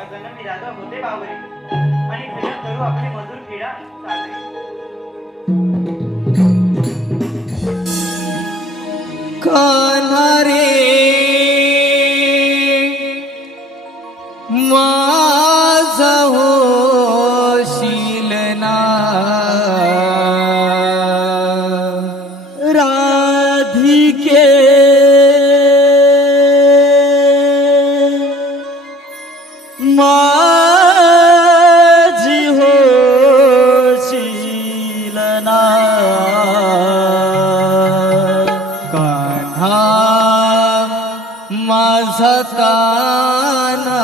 जनमी राजा होते बावरे आणि भजन करू आपले मजूर खेडा साजरे। कान्हा रे माझा होशील ना राधिके माझी होशील ना कान्हा माझा कान्हा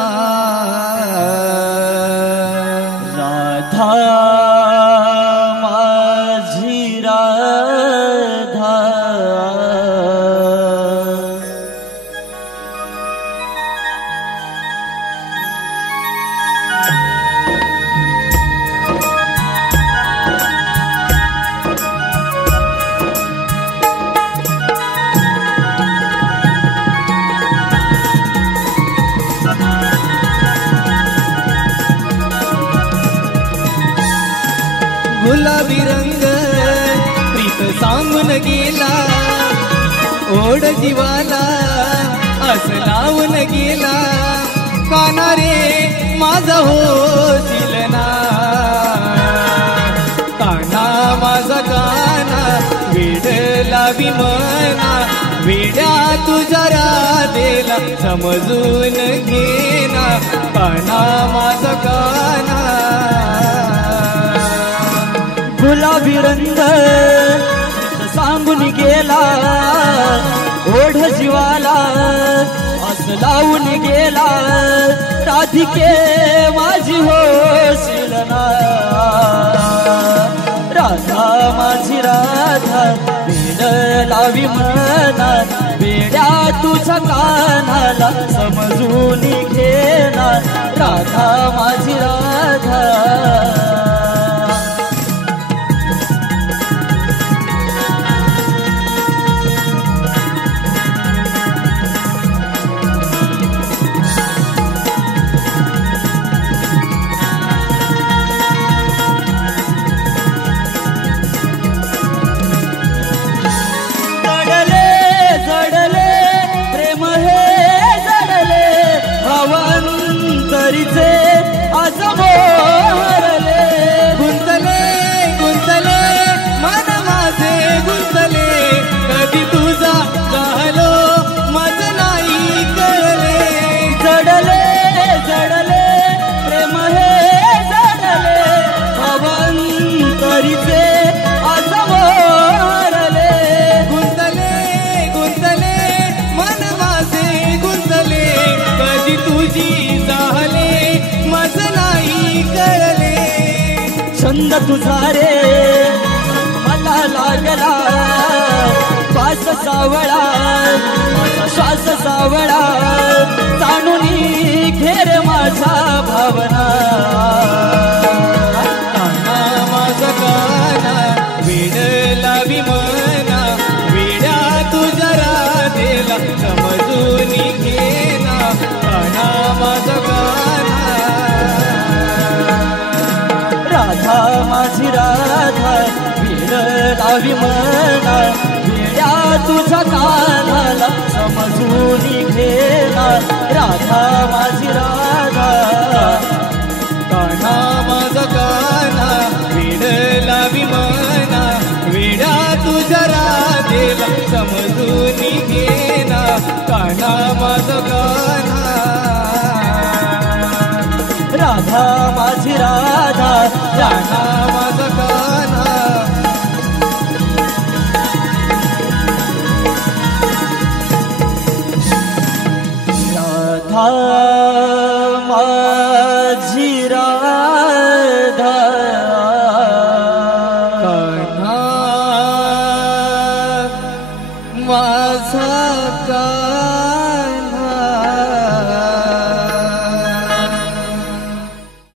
राधा माझी राधा गुलाबी रंग प्रीत सांगून गेला ओढ जीवाला असं लावून गेला कान्हा रे माझा होशील ना कान्हा माझा कान्हा वेड लावी मना वेड्या तुझ्या राधेला समजून घेना कान्हा माझा कान्हा गुलाबी रंग सांगून गेला ओढ जीवाला असं लावून गेला राधिके माझी होशील ना राधा माझी राधा वेड लावी मना वेड्या तुझ्या कान्हाला समजून घेना राधा माझी राधा आज मोहरले गुंतले गुंतले मन माझे गुंतले कधी तुझा झालो मज नाही कळले जडले जडले प्रेम हे जडले भवंतरीचे आज मोहरले गुंतले गुंतले मन माझे गुंतले कधी तुझी झाले मज नाही कळले छंद तुझा रे मला लागला श्वास सावळा माझा श्वास सावळा जाणून घेर माझा भावना कान्हा माझा कान्हा वेड लावी मना वेड्या तुझ्या राधेला समजून घेना कान्हा माझा कान्हा राधा माझी राधा वेड लावी मना वेड्या तुझ्या कान्हाला समजून घेना राधा माझी राधा कान्हा माझा कान्हा वेड लावी मना वेड्या तुझ्या राधेला समजून घेना कान्हा माझा कान्हा राधा माझी राधा राधा